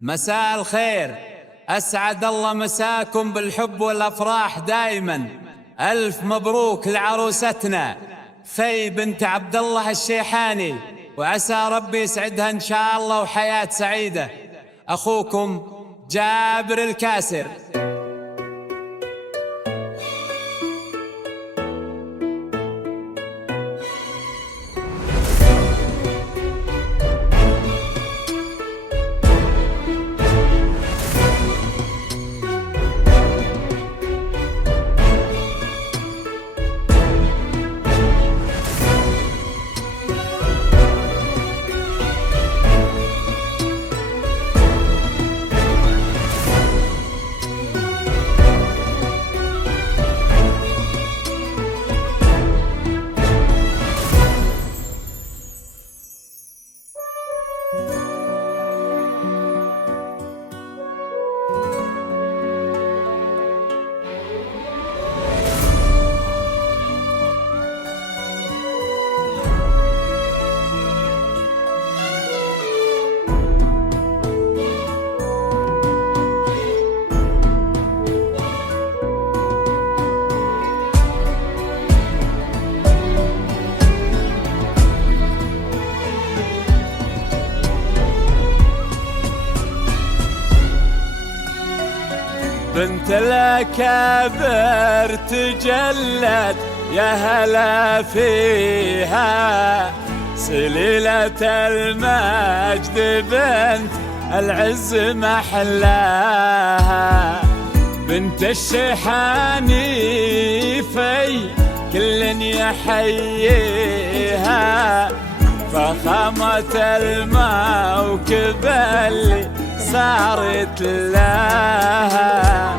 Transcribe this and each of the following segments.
مساء الخير، أسعد الله مساكم بالحب والأفراح دائما. ألف مبروك لعروستنا في بنت عبد الله الشيحاني، وعسى ربي يسعدها إن شاء الله وحياة سعيدة. أخوكم جابر الكاسر. بنت الأكابر تجلت يا هلا فيها، سليلة المجد بنت العز محلاها. بنت الشيحاني في كل يحييها، فخامة الموكب اللي صارت لها.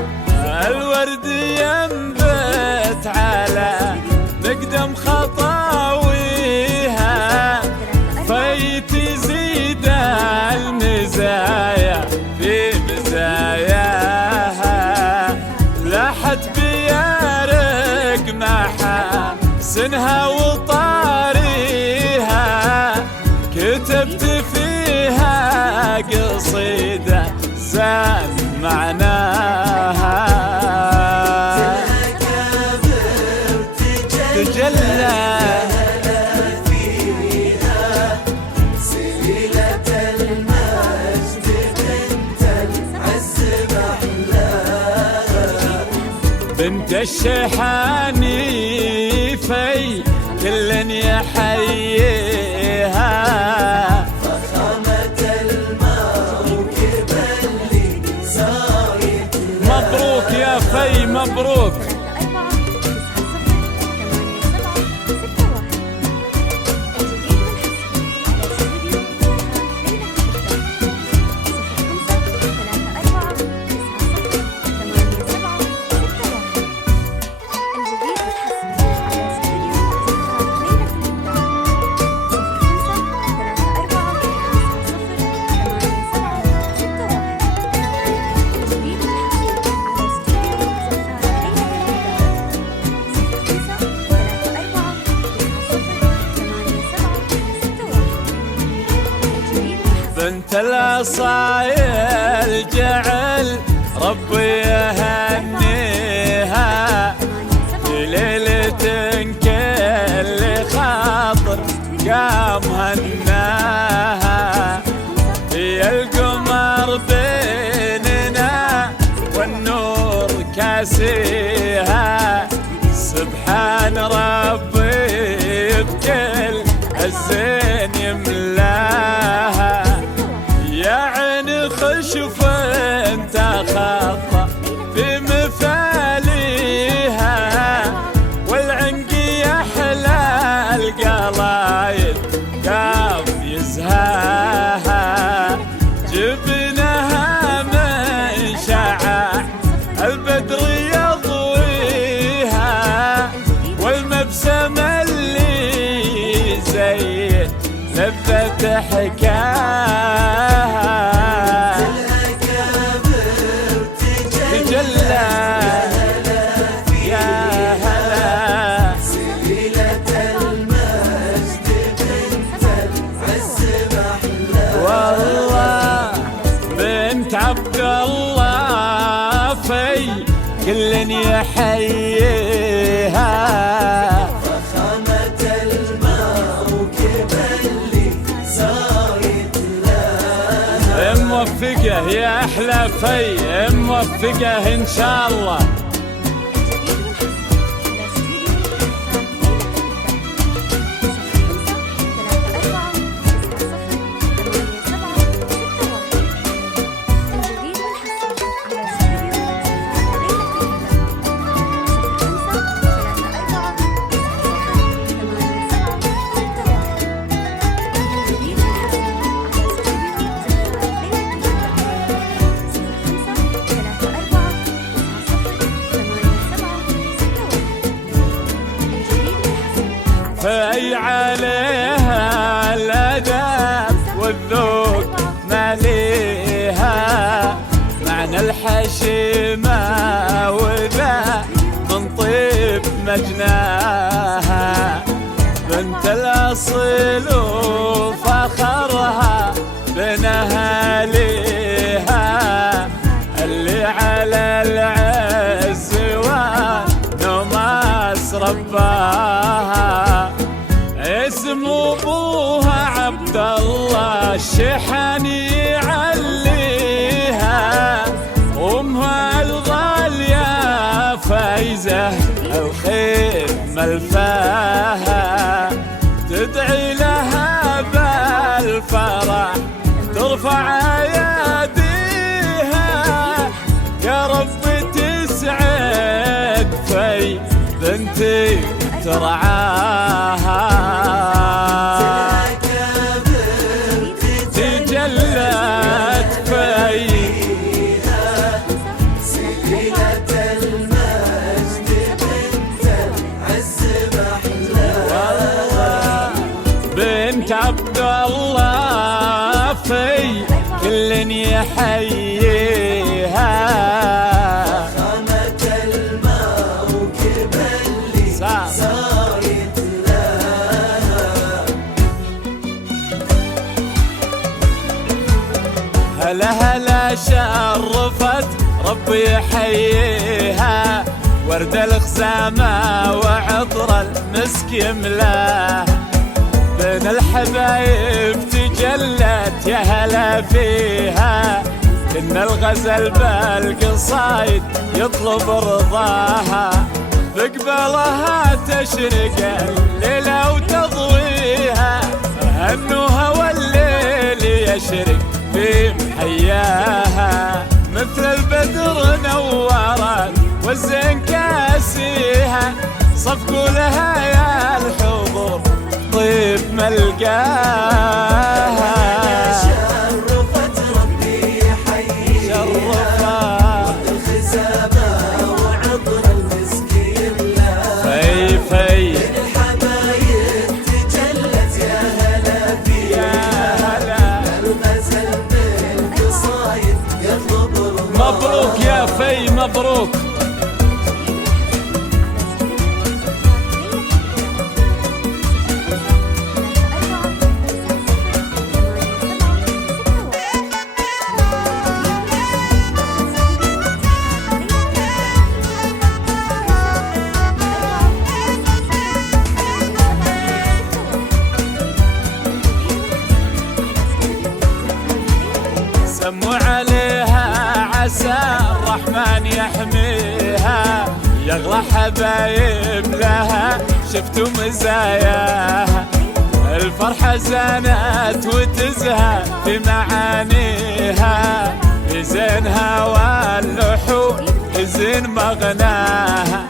الورد ينبت على مقدم خطاويها، في تزيد المزايا في مزاياها. لاحت بيارق محاسنها وطاريها، كتبت فيها قصيدة زان معناها. تجلى فيها سليلة المجد بنت العز محلاها. بنت الشيحاني في كل يحييها، مبروك يا في مبروك. بنت الأصايل جعل ربي يهنيها، في ليلة كل خاطر قام هناها. هي القمر بيننا والنور كاسيها، سبحان ربي بكل الزين يملاها. يا عين خشف انت خطة في مثاليها، والعنق يحلى القلايد قاف يزهاها. جبنها من شعاع البدر يضويها، والمبسم اللي زين لذة حكاية يحييها. فخامة الموكب اللي زايد لها، موفقه يا احلى في، موفقه ان شاء الله. في عليها الأدب والذوق ماليها، معنى الحشيمة وذا من طيب مجناها. بنت الأصيل وفخرها بين أهاليها، اللي على العز ونماس رباها. اسم ابوها عبد الله الشيحاني يعليها، امها الغاليه فايزه الخير ملفاها. تدعي لها بالفرح ترفع يديها، يا رب تسعد في بنتي ترعاها. تجلت فيها سليلة المجد بنت العز محلاها. بنت عبد الله في كل يحييها. فخامة الموكب اللي زايد لها، هلا هلا شرفت ربي يحييها، ورد الخزامة وعطر المسك يملاه. بين الحبايب تجلت يا هلا فيها، إن الغزل بالقصايد يطلب رضاها. بقبلها تشرق الليلة وتضويها، هنوها والليل يشرق في محياها. مثل البدر نورت والزين كاسيها، صفقوا لها يا الحضور طيب ملقاها. شرفت ربي يحييها، الخزامة وعطر المسك يملاها. في الحبايب تجلت يا هلا فيها، الغزل بالقصايد يطلب رضاها. مبروك يا في مبروك. سموا عليها عسى الرحمن يحميها، يغلى حبايب لها شفتوا مزاياها. الفرحة زانت وتزهى في معانيها، يزينها واللحون يزين مغناها.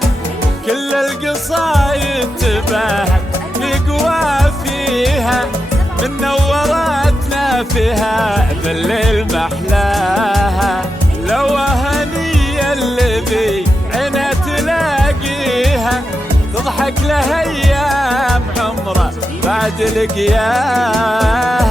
كل القصايد تباهت بقوى فيها، من نورتنا فيها بالليل محلاها. لو هنية اللي بي عينها تلاقيها، تضحك لها ايام عمره بعد لقياها.